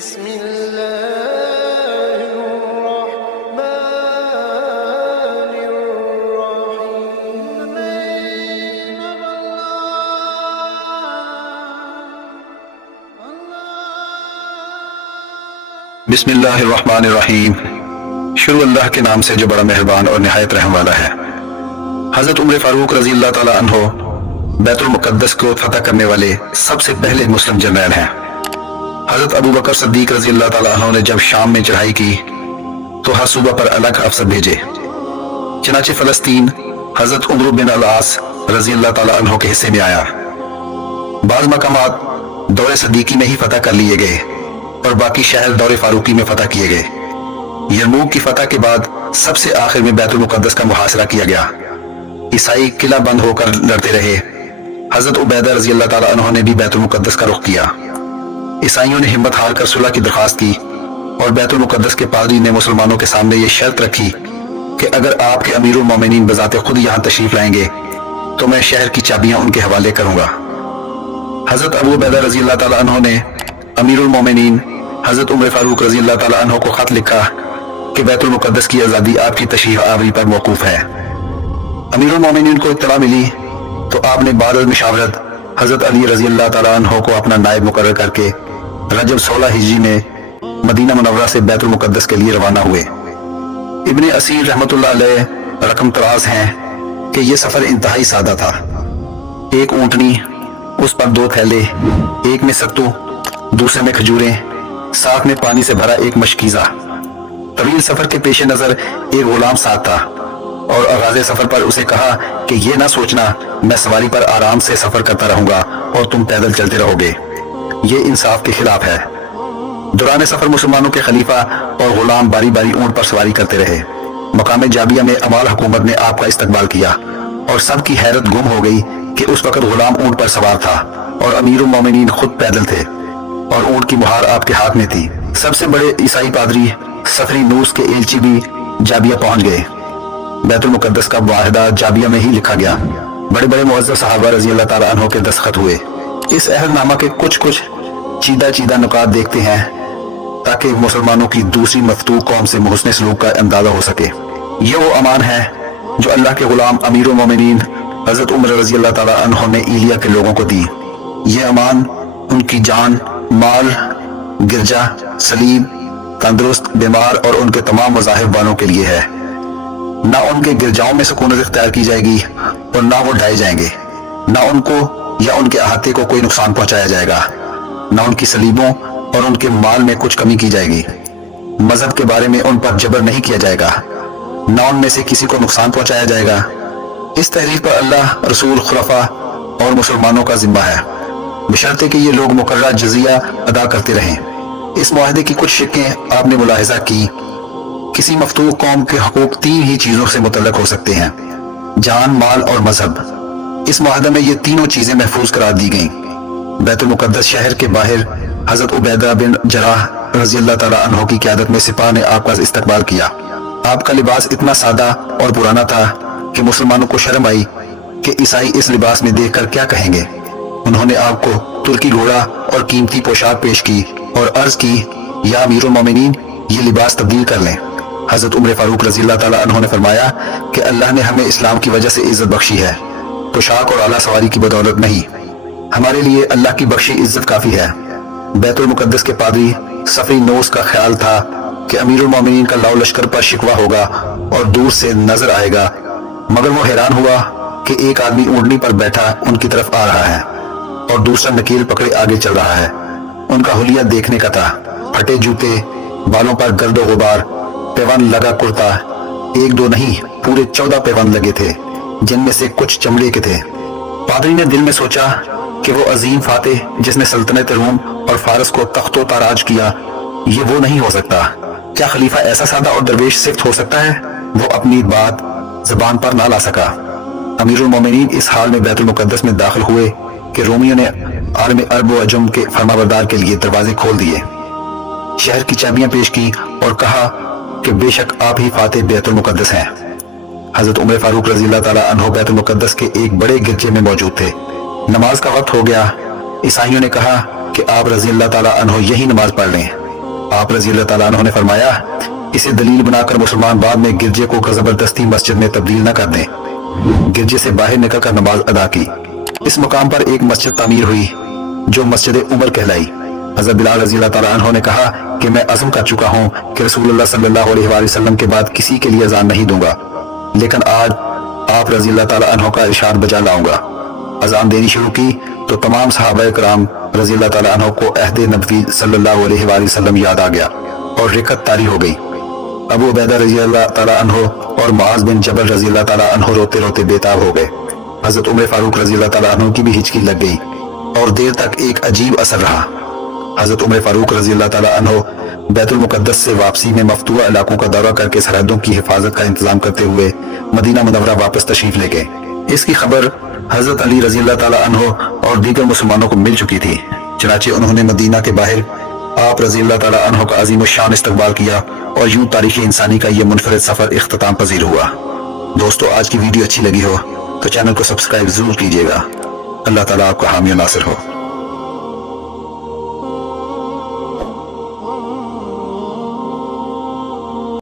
بسم الله الرحمن الرحيم. بسم اللہ الرحمن الرحیم. شروع اللہ کے نام سے جو بڑا مہربان اور نہایت رحم والا ہے. حضرت عمر فاروق رضی اللہ تعالیٰ عنہ بیت المقدس کو فتح کرنے والے سب سے پہلے مسلم جرنیل ہیں. حضرت ابو بکر صدیق رضی اللہ تعالیٰ عنہ نے جب شام میں چڑھائی کی تو ہر صوبہ پر الگ افسر بھیجے. چنانچہ فلسطین حضرت عمر بن العاص رضی اللہ تعالیٰ عنہ کے حصے میں آیا. بعض مقامات دور صدیقی میں ہی فتح کر لیے گئے اور باقی شہر دور فاروقی میں فتح کیے گئے. یرموک کی فتح کے بعد سب سے آخر میں بیت المقدس کا محاصرہ کیا گیا. عیسائی قلعہ بند ہو کر لڑتے رہے. حضرت عبیدہ رضی اللہ تعالیٰ عنہ نے بھی بیت المقدس کا رخ کیا. عیسائیوں نے ہمت ہار کر صلح کی درخواست کی اور بیت المقدس کے پادری نے مسلمانوں کے سامنے یہ شرط رکھی کہ اگر آپ کے امیر المومنین بذات خود یہاں تشریف لائیں گے تو میں شہر کی چابیاں ان کے حوالے کروں گا. حضرت ابو عبیدہ رضی اللہ تعالیٰ عنہ نے امیر المومنین حضرت عمر فاروق رضی اللہ تعالیٰ عنہ کو خط لکھا کہ بیت المقدس کی آزادی آپ کی تشریف آوری پر موقوف ہے. امیر المومنین کو اطلاع ملی تو آپ نے بعد مشاورت حضرت علی رضی اللہ تعالیٰ عنہ کو اپنا نائب مقرر کر کے رجب 16 ہجری میں مدینہ منورہ سے بیت المقدس کے لیے روانہ ہوئے. ابن اسیر رحمۃ اللہ علیہ رقم طراز ہیں کہ یہ سفر انتہائی سادہ تھا. ایک اونٹنی، اس پر 2 تھیلے، ایک میں ستو، دوسرے میں کھجوریں، ساتھ میں پانی سے بھرا ایک مشکیزہ. طویل سفر کے پیش نظر ایک غلام ساتھ تھا اور آغاز سفر پر اسے کہا کہ یہ نہ سوچنا میں سواری پر آرام سے سفر کرتا رہوں گا اور تم پیدل چلتے رہو گے. یہ انصاف کے خلاف ہے. دوران سفر مسلمانوں کے خلیفہ اور غلام باری باری اونٹ پر سواری کرتے رہے. مقام جابیہ میں امال حکومت نے آپ کا استقبال کیا اور سب کی حیرت گم ہو گئی کہ اس وقت غلام اونٹ پر سوار تھا اور امیر المومنین خود پیدل تھے اور اونٹ کی مہار آپ کے ہاتھ میں تھی. سب سے بڑے عیسائی پادری سفری نوس کے ایلچی بھی جابیہ پہنچ گئے. بیت المقدس کا معاہدہ جابیہ میں ہی لکھا گیا. بڑے بڑے معزز صحابہ رضی اللہ تعالیٰ عنہ کے دستخط ہوئے. اس عہد نامہ کے کچھ چیدہ نکات دیکھتے ہیں تاکہ مسلمانوں کی دوسری مفتوح قوم سے محسن سلوک کا اندازہ ہو سکے. یہ وہ امان ہے جو اللہ کے غلام امیر المومنین حضرت عمر رضی اللہ تعالیٰ عنہ نے ایلیا کے لوگوں کو دی. یہ امان ان کی جان، مال، گرجا، سلیم، تندرست، بیمار اور ان کے تمام مذاہب والوں کے لیے ہے. نہ ان کے گرجاؤں میں سکونت اختیار کی جائے گی اور نہ وہ ڈھائے جائیں گے. نہ ان کو یا ان کے احاطے کو کوئی نقصان پہنچایا جائے گا. نہ ان کی سلیبوں اور ان کے مال میں کچھ کمی کی جائے گی. مذہب کے بارے میں ان پر جبر نہیں کیا جائے گا. نہ ان میں سے کسی کو نقصان پہنچایا جائے گا. اس تحریر پر اللہ، رسول، خلفاء اور مسلمانوں کا ذمہ ہے بشرطے کہ یہ لوگ مقررہ جزیہ ادا کرتے رہیں. اس معاہدے کی کچھ شقیں آپ نے ملاحظہ کی. کسی مفتوح قوم کے حقوق 3 ہی چیزوں سے متعلق ہو سکتے ہیں: جان، مال اور مذہب. اس معاہدے میں یہ تینوں چیزیں محفوظ قرار دی گئیں. بیت المقدس شہر کے باہر حضرت عبیدہ بن جراح رضی اللہ تعالیٰ عنہ کی قیادت میں سپاہ نے آپ کا استقبال کیا. آپ کا لباس اتنا سادہ اور پرانا تھا کہ مسلمانوں کو شرم آئی کہ عیسائی اس لباس میں دیکھ کر کیا کہیں گے. انہوں نے آپ کو ترکی گھوڑا اور قیمتی پوشاک پیش کی اور عرض کی، یا امیر المومنین، یہ لباس تبدیل کر لیں. حضرت عمر فاروق رضی اللہ تعالیٰ عنہ نے فرمایا کہ اللہ نے ہمیں اسلام کی وجہ سے عزت بخشی ہے، پوشاک اور اعلیٰ سواری کی بدولت نہیں. ہمارے لیے اللہ کی بخشی عزت کافی ہے. بیت المقدس کے پادری سفری نوس کا خیال تھا کہ امیر المومنین کا لاؤ لشکر پر شکوہ ہوگا اور دور سے نظر آئے گا، مگر وہ حیران ہوا کہ ایک آدمی اونٹنی پر بیٹھا ان کی طرف آ رہا ہے اور دوسرا نکیل پکڑے آگے چل رہا ہے. ان کا حلیہ دیکھنے کا تھا. پھٹے جوتے، بالوں پر گرد و غبار، پیوند لگا کرتا. 1-2 نہیں، پورے 14 پیوند لگے تھے جن میں سے کچھ چمڑے کے تھے. پادری نے دل میں سوچا کہ وہ عظیم فاتح جس نے سلطنت روم اور فارس کو تخت و تاراج کیا، یہ وہ نہیں ہو سکتا. کیا خلیفہ ایسا سادہ اور درویش صفت ہو سکتا ہے؟ وہ اپنی بات زبان پر نہ لا سکا. امیر المومنین اس حال میں بیت المقدس میں داخل ہوئے کہ رومیوں نے عالم عرب و عجم کے فرمانبردار کے لیے دروازے کھول دیے. شہر کی چابیاں پیش کی اور کہا کہ بے شک آپ ہی فاتح بیت المقدس ہیں. حضرت عمر فاروق رضی اللہ تعالیٰ عنہ بیت المقدس کے ایک بڑے گرجے میں موجود تھے. نماز کا وقت ہو گیا. عیسائیوں نے کہا کہ آپ رضی اللہ تعالیٰ عنہ یہی نماز پڑھ لیں. آپ رضی اللہ تعالیٰ عنہ نے فرمایا اسے دلیل بنا کر مسلمان بعد میں گرجے کو زبردستی مسجد میں تبدیل نہ کر دیں۔ گرجے سے باہر نکل کر نماز ادا کی۔ اس مقام پر ایک مسجد تعمیر ہوئی جو مسجد عمر کہلائی۔ حضرت بلال رضی اللہ تعالیٰ عنہ نے کہا کہ میں عزم کر چکا ہوں کہ رسول اللہ صلی اللہ علیہ وآلہ وسلم کے بعد کسی کے لیے اذان نہیں دوں گا، لیکن آج آپ رضی اللہ تعالیٰ عنہ کا ارشاد بجا لاؤں گا۔ اذان دینی شروع کی تو تمام صحابہ کرام رضی اللہ تعالیٰ عنہ کو عہد نبوی صلی اللہ علیہ وآلہ وسلم یاد آ گیا اور رکعت طاری ہو گئی۔ ابو عبیدہ رضی اللہ تعالیٰ عنہ اور معاذ بن جبل رضی اللہ تعالیٰ عنہ روتے روتے بےتاب ہو گئے۔ حضرت عمر فاروق رضی اللہ تعالیٰ عنہ کی بھی ہچکی لگ گئی اور دیر تک ایک عجیب اثر رہا۔ حضرت عمر فاروق رضی اللہ تعالیٰ عنہ بیت المقدس سے واپسی میں مفتوح علاقوں کا دورہ کر کے سرحدوں کی حفاظت کا انتظام کرتے ہوئے مدینہ منورہ واپس تشریف لے گئے۔ اس کی خبر حضرت علی رضی اللہ تعالیٰ عنہ اور دیگر مسلمانوں کو مل چکی تھی، چنانچہ انہوں نے مدینہ کے باہر آپ رضی اللہ تعالیٰ عنہ کا عظیم الشان استقبال کیا اور یوں تاریخ انسانی کا یہ منفرد سفر اختتام پذیر ہوا۔ دوستو، آج کی ویڈیو اچھی لگی ہو تو چینل کو سبسکرائب ضرور کیجیے گا۔ اللہ تعالیٰ آپ کا حامی و ناصر ہو۔